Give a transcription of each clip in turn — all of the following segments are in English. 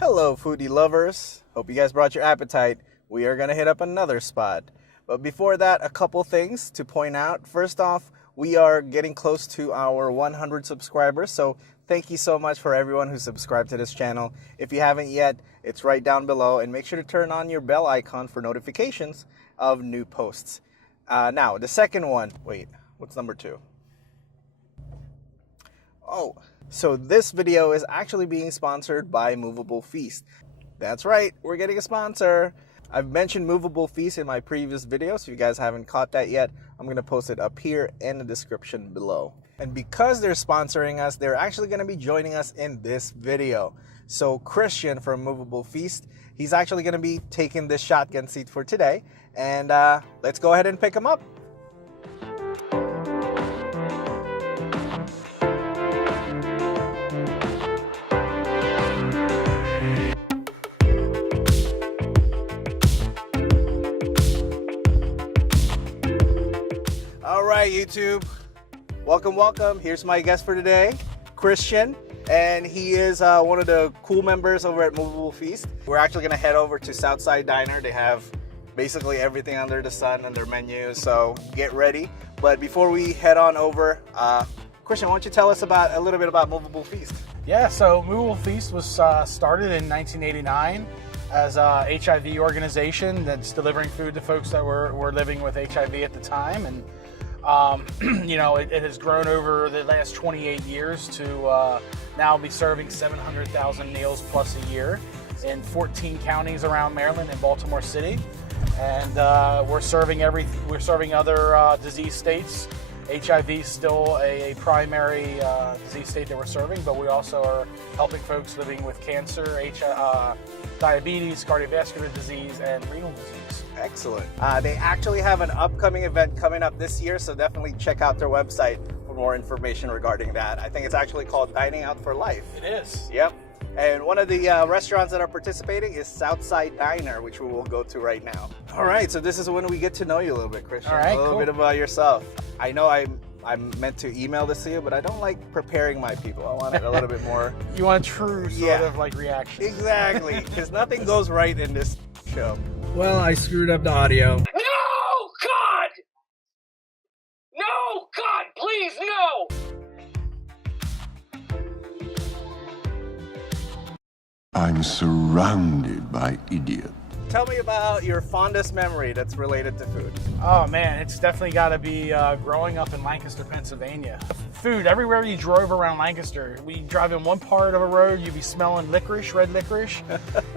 Hello, foodie lovers. Hope you guys brought your appetite. We are going to hit up another spot. But before that, a couple things to point out. First off, we are getting close to our 100 subscribers. So thank you so much for everyone who subscribed to this channel. If you haven't yet, it's right down below. And make sure to turn on your bell icon for notifications of new posts. Now, the second one. Wait, what's number 2? Oh, so this video is actually being sponsored by Movable Feast. That's right, we're getting a sponsor. I've mentioned Movable Feast in my previous video, so if you guys haven't caught that yet, I'm going to post it up here in the description below. And because they're sponsoring us, they're actually going to be joining us in this video. So Christian from Movable Feast, he's actually going to be taking this shotgun seat for today. And let's go ahead and pick him up. All right, YouTube, welcome. Here's my guest for today, Christian, and he is one of the cool members over at Movable Feast. We're actually gonna head over to Southside Diner. They have basically everything under the sun on their menu, so get ready. But before we head on over, Christian, why don't you tell us a little bit about Movable Feast? Yeah, so Movable Feast was started in 1989 as a HIV organization that's delivering food to folks that were living with HIV at the time. And you know, it has grown over the last 28 years to now be serving 700,000 meals plus a year in 14 counties around Maryland and Baltimore City. And we're serving other disease states. HIV is still a primary disease state that we're serving, but we also are helping folks living with cancer, diabetes, cardiovascular disease, and renal disease. Excellent. They actually have an upcoming event coming up this year, so definitely check out their website for more information regarding that. I think it's actually called Dining Out for Life. It is. Yep. And one of the restaurants that are participating is Southside Diner, which we will go to right now. All right, so this is when we get to know you a little bit, Christian. All right, a little bit about yourself. I know I'm meant to email this to you, but I don't like preparing my people. I want it a little bit more. You want a true sort of like reaction. Exactly, because nothing goes right in this show. Well, I screwed up the audio. No, God! No, God, please, no! I'm surrounded by idiots. Tell me about your fondest memory that's related to food. Oh man, it's definitely got to be growing up in Lancaster, Pennsylvania. Food, everywhere you drove around Lancaster, we drive in one part of a road, you'd be smelling licorice, red licorice,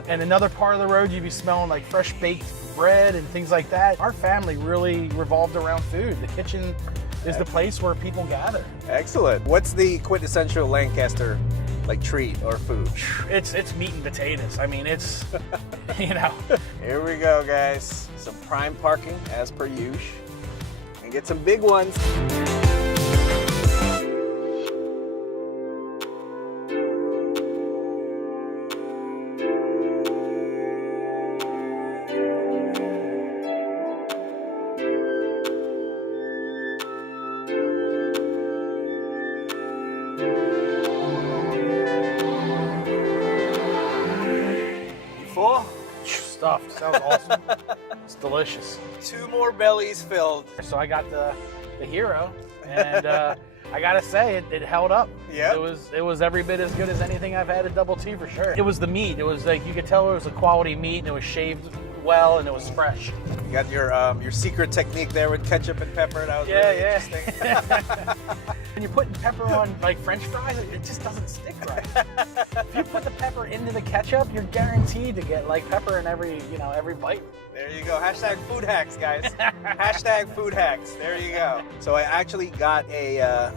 and another part of the road, you'd be smelling like fresh baked bread and things like that. Our family really revolved around food. The kitchen is the place where people gather. Excellent. What's the quintessential Lancaster treat or food? It's meat and potatoes. I mean, it's, you know. Here we go, guys. Some prime parking as per usual. And get some big ones. Stuffed. That was awesome. It's delicious. 2 more bellies filled. So I got the hero, and I gotta say it held up. Yeah. It was every bit as good as anything I've had at Double T for sure. It was the meat. It was like you could tell it was a quality meat, and it was shaved well, and it was fresh. You got your secret technique there with ketchup and pepper. That was really interesting. When you're putting pepper on like French fries, it just doesn't stick right. If you put the pepper into the ketchup, you're guaranteed to get like pepper in every bite. There you go. Hashtag food hacks, guys. Hashtag food hacks. There you go. So I actually got a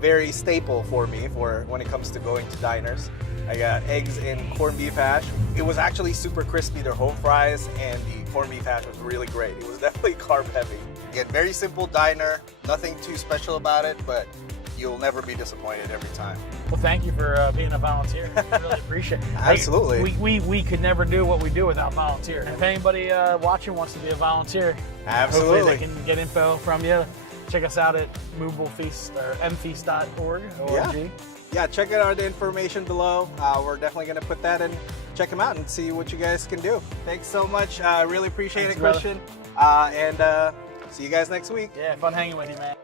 very staple for me for when it comes to going to diners. I got eggs and corned beef hash. It was actually super crispy. Their home fries and the corned beef hash was really great. It was definitely carb heavy. Again, very simple diner. Nothing too special about it, but you'll never be disappointed every time. Well, thank you for being a volunteer. I really appreciate it. Absolutely. We could never do what we do without volunteers. If anybody watching wants to be a volunteer, absolutely, hopefully they can get info from you. Check us out at Movable Feast or mfeast.org. Yeah, check out the information below. We're definitely going to put that in check them out and see what you guys can do. Thanks so much. I really appreciate Thanks, it, brother. Christian. And see you guys next week. Yeah, fun hanging with you, man.